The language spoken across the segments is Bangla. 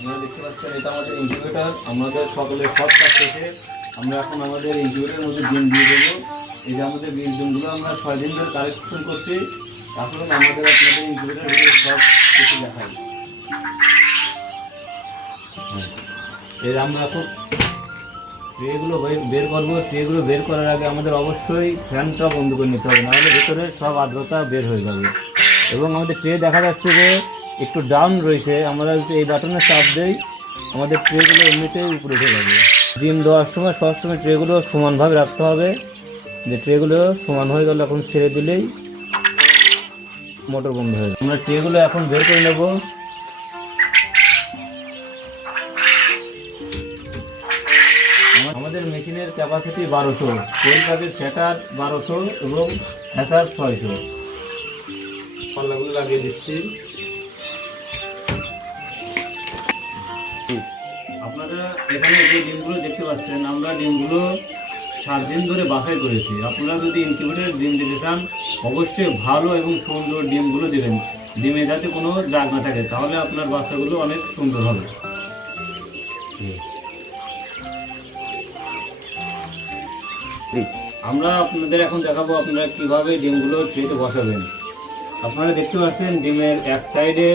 আপনারা দেখতে পাচ্ছেন এটা আমাদের ইনকিউবেটর। আমাদের সকলের সব কাজ শেষে আমরা এখন আমাদের ইনকিউবেটরের মধ্যে ডিম দিয়ে দেবো। এই যে আমাদের বীজ ডিমগুলো আমরা 6 দিন ধরে কালেকশন করছি। আসলে আমাদের আপনাদের ইনকিউবেটরের ভিতরে সব কিছু দেখাই। এর আমরা এখন ট্রেগুলো বের করবো। ট্রেগুলো বের করার আগে আমাদের অবশ্যই ফ্যানটা বন্ধ করে নিতে হবে, নাহলে ভেতরে সব আর্দ্রতা বের হয়ে যাবে। এবং আমাদের ট্রে দেখা যাচ্ছে যে একটু ডাউন রয়েছে, আমরা যদি এই বাটনে চাপ দিই আমাদের ট্রেগুলো এমনিতেই উপরে উঠে যাবে। ডিম দেওয়ার সময় সবসময় ট্রেগুলো সমানভাবে রাখতে হবে। যে ট্রেগুলো সমান হয়ে গেলে এখন ছেড়ে দিলেই মোটর বন্ধ হয়ে যাবে। আমরা ট্রেগুলো এখন বের করে নেব। আমাদের মেশিনের ক্যাপাসিটি 1200, কোয়েল পাখির সেটার 1200 এবং হ্যাচার 600। পাল্লাগুলো লাগিয়ে দিচ্ছি। আপনারা এখানে যে ডিমগুলো দেখতে পাচ্ছেন, আমরা ডিমগুলো 7 দিন ধরে বাছাই করেছি। আপনারা যদি ইনকিউবেটরে ডিম দিতে চান অবশ্যই ভালো এবং সুন্দর ডিমগুলো দেবেন। ডিমে যাতে কোনো দাগ না থাকে, তাহলে আপনার বাচ্চাগুলো অনেক সুন্দর হবে। আমরা আপনাদের এখন দেখাবো আপনারা কিভাবে ডিমগুলো ট্রেতে বসাবেন। আপনারা দেখতে পাচ্ছেন ডিমের এক সাইডে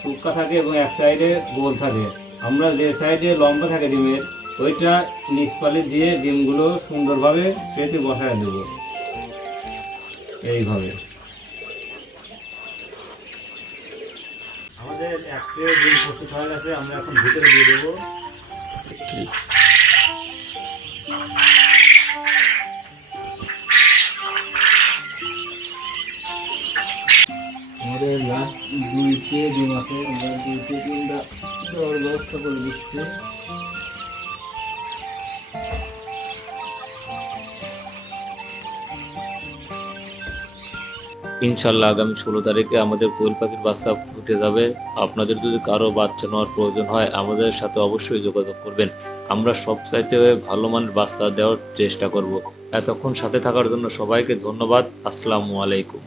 শুক্কা থাকে এবং এক সাইডে গোল থাকে। আমরা যে সাইডে লম্বা থাকে ডিমের ওইটা নিচ পালে দিয়ে ডিমগুলো সুন্দরভাবে ট্রেতে বসায় দেব। এইভাবে আমাদের এক ট্রে ডিম প্রস্তুত হয়ে গেছে। আমরা এখন ভিতরে দিয়ে দেবো। আমাদের লাস্ট 2 ট্রে ডিম আছে, আমরা 2 ট্রে ডিমটা দেওয়ার ব্যবস্থা করে দিচ্ছি। ইনশাল্লাহ আগামী 16 তারিখে আমাদের কোয়েল পাখির বাচ্চা ফুটে যাবে। আপনাদের যদি কারো বাচ্চা নেওয়ার প্রয়োজন হয় আমাদের সাথে অবশ্যই যোগাযোগ করবেন। আমরা সব চাইতে ভালো মানের বাচ্চা দেওয়ার চেষ্টা করব। এতক্ষণ সাথে থাকার জন্য সবাইকে ধন্যবাদ। আসসালামু আলাইকুম।